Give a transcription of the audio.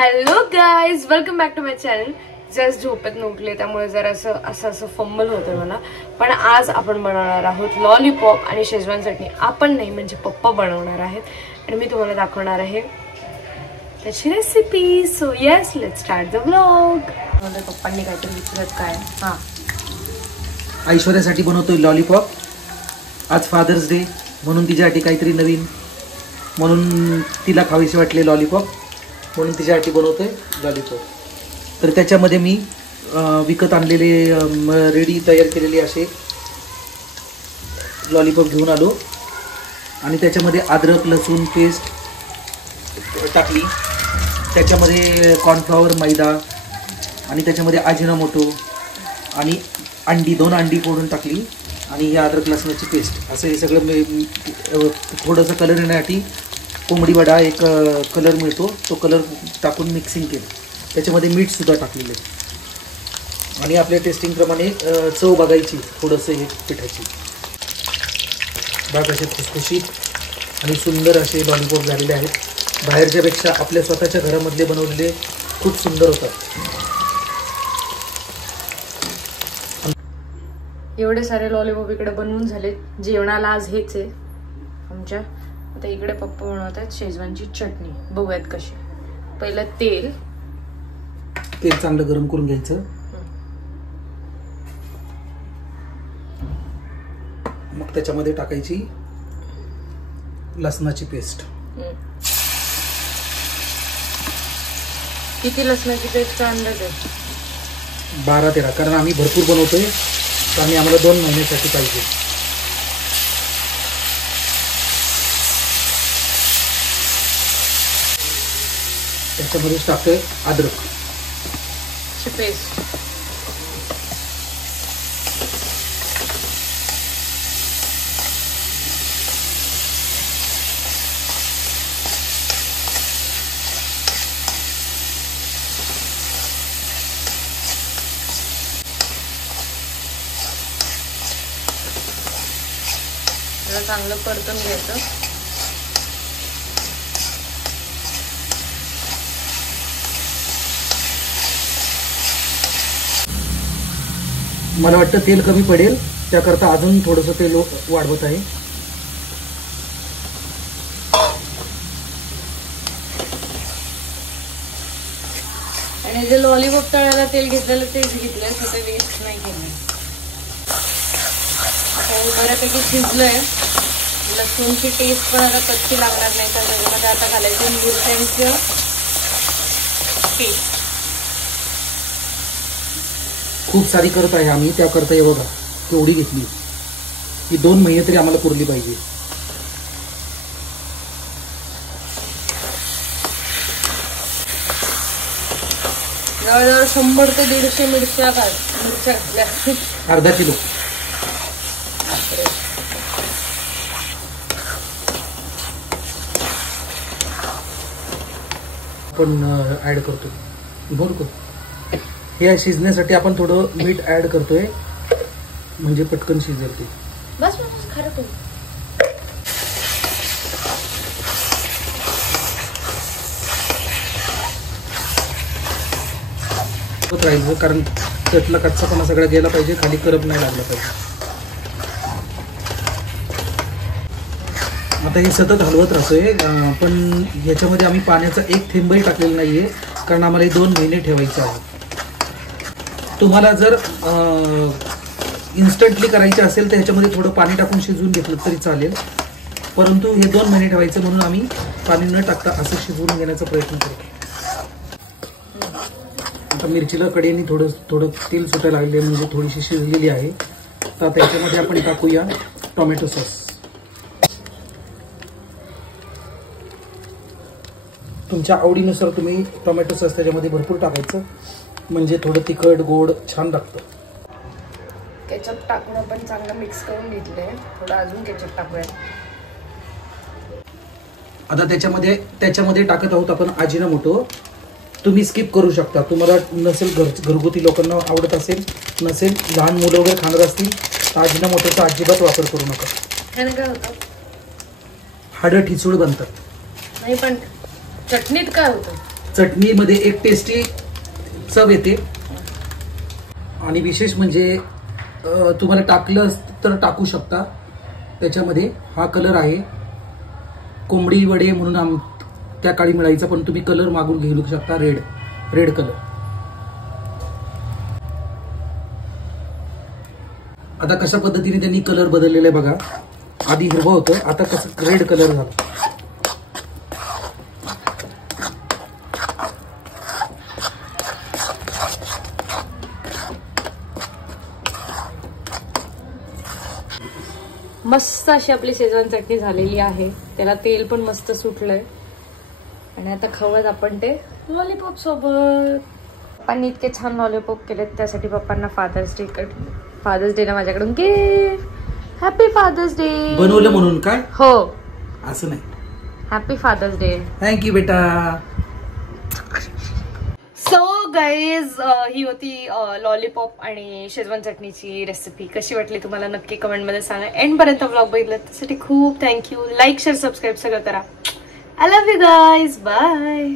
Hello guys, welcome back to my channel. Just झोपेतून उठले त्यामुळे जरा असं फंबल होतं मला. पण आज आपण बनवणार आहोत लॉलीपॉप आणि शेजवान चटणी. आपण नाही म्हणजे पप्पा बनवणार आहेत आणि मी तुम्हाला दाखवणार आहे त्याची recipe. So yes, let's start the vlog. पप्पांनी काहीतरी विचारत काय. हां, ऐश्वर्यासाठी बनवतोय लॉलीपॉप. आज फादर्स डे म्हणून तिच्यासाठी काहीतरी नवीन, म्हणून तिला खावीसे वाटले लॉलीपॉप, म्हणून तिच्यासाठी बनवतोय लॉलीपॉप. तर त्याच्यामध्ये मी विकत आणलेले रेडी तयार केलेले असे लॉलीपॉप घेऊन आलो आणि त्याच्यामध्ये अद्रक लसूण पेस्ट टाकली. त्याच्यामध्ये कॉर्नफ्लॉवर, मैदा आणि त्याच्यामध्ये अजिनोमोटो आणि दोन अंडी फोडून टाकली आणि ही अद्रक लसणाची पेस्ट. असं हे सगळं थोडंसं कलर येण्यासाठी कोंबडी वडा एक कलर मिळतो, तो कलर टाकून मिक्सिंग केलं. त्याच्यामध्ये मीठसुद्धा टाकलेलं आहे आणि आपल्या टेस्टिंगप्रमाणे चव बघायची थोडंसं हे पिठाची. बाग असे खुसखुशीत आणि सुंदर असे लॉलीपॉप झालेले आहेत. बाहेरच्यापेक्षा आपल्या स्वतःच्या घरामधले बनवलेले खूप सुंदर होतात. एवढे सारे लॉलीपॉप इकडे बनवून झाले. जेवणाला आज हेच आहे आमच्या. आता इकडे पप्पा बनवतात शेजवानची चटणी. बघूयात कशी. पहिलं तेल चांगलं गरम करून घ्यायचं. मग त्याच्यामध्ये टाकायची लसणाची पेस्ट. किती लसणाची पेस्ट अंदाज आहे? 12-13, कारण आम्ही भरपूर बनवतोय आणि आम्हाला 2 महिन्यासाठी पाहिजे. त्याच्यामध्ये टाकतोय अद्रक पेस्ट. चांगलं परतून घ्यायचं. मला वाटतं तेल कमी पडेल, त्याकरता अजून थोडंसं तेल वाढवत आहे. आणि जे लॉलीपॉप तळायला तेल घेतलेलं तेच घेतलंय, स्वतः वेस्ट नाही केलं. बऱ्यापैकी शिजलंय. लसूणची टेस्ट पण आता कच्ची लागणार नाही, तर त्याच्यामध्ये आता घालायचं मिरच्यांचं पेस्ट. खूप सारी करत आहे आम्ही, त्याकरता हे बघा केवढी घेतली. ही 2 महिने तरी आम्हाला पुरली पाहिजे. जवळजवळ 100 ते 150 मिरच्या घातल्या. अर्धा किलो. आपण ऍड करतो बरोबर. हे शिजण्यासाठी आपण थोडं मीठ ऍड करतोय, म्हणजे पटकन शिजेल ते. बस खरं तू राहायचं, कारण त्यातला कच्चापणा सगळा गेला पाहिजे, खाली करप नाही लागला पाहिजे. आता हे सतत हलवत राहतोय. पण याच्यामध्ये आम्ही पाण्याचा एक थेंबही टाकलेला नाहीये, कारण आम्हाला हे 2 महिने ठेवायचं आहे. तुम्हाला जर इन्स्टंटली करायचे असेल तर ह्याच्यामध्ये थोडं पाणी टाकून शिजवून घेतलं तरी चालेल, परंतु हे 2 महिने ठेवायचं म्हणून आम्ही पाणी न टाकता असं शिजवून घेण्याचा प्रयत्न करतो. आता मिरचीला कडेने थोडं तेल सुटायला लागले, म्हणजे थोडीशी शिजलेली आहे. तर आता याच्यामध्ये आपण टाकूया टोमॅटो सॉस. तुमच्या आवडीनुसार तुम्ही टोमॅटो सॉस त्याच्यामध्ये भरपूर टाकायचं, म्हणजे थोडं तिखट गोड छान लागतं. केचप टाकून आपण चांगलं मिक्स करून घेतलंय. थोडं अजून केचप टाकूया. आता त्याच्यामध्ये टाकत आहोत आपण अजिनोमोटो. तुम्ही स्किप करू शकता, तुम्हाला नसेल घरगुती लोकांना आवडत असेल, नसेल लहान मुलं वगैरे खाणार असतील तर अजिनोमोटोचा अजिबात वापर करू नका. त्याने काय होतं? हाडं ठिसूळ बनतात. नाही पण चटणीत काय होतं? चटणीमध्ये एक टेस्टी चव येते आणि विशेष म्हणजे तुम्हाला टाकलं तर टाकू शकता. त्याच्यामध्ये हा कलर आहे कोंबडी वडे म्हणून त्या काळी मिळायचा, पण तुम्ही कलर मागून घेऊ शकता रेड कलर. आता कशा पद्धतीने त्यांनी कलर बदललेला आहे बघा. आधी हिरवं होतं, आता कसं रेड कलर झाला. मस्त अशी आपली शेजवान चटणी झालेली आहे. त्याला तेल पण मस्त सुटलंय आणि आता खाऊयात आपण ते लॉलीपॉप सोबत. पप्पांनी इतके छान लॉलीपॉप केलेत, त्यासाठी पप्पांना फादर्स डे ला माझ्याकडून गिफ्ट. Happy fathers day. बनवलं म्हणून काय? हो, असं नाही. Happy fathers day. थँक्यू बेटा. सो गाईज, ही होती लॉलीपॉप आणि शेजवान चटणीची रेसिपी. कशी वाटली तुम्हाला नक्की कमेंटमध्ये सांगा. एंड पर्यंत ब्लॉग बघितलं त्यासाठी खूप थँक्यू. लाईक शेअर सबस्क्राईब सगळं करा. I love you guys. Bye.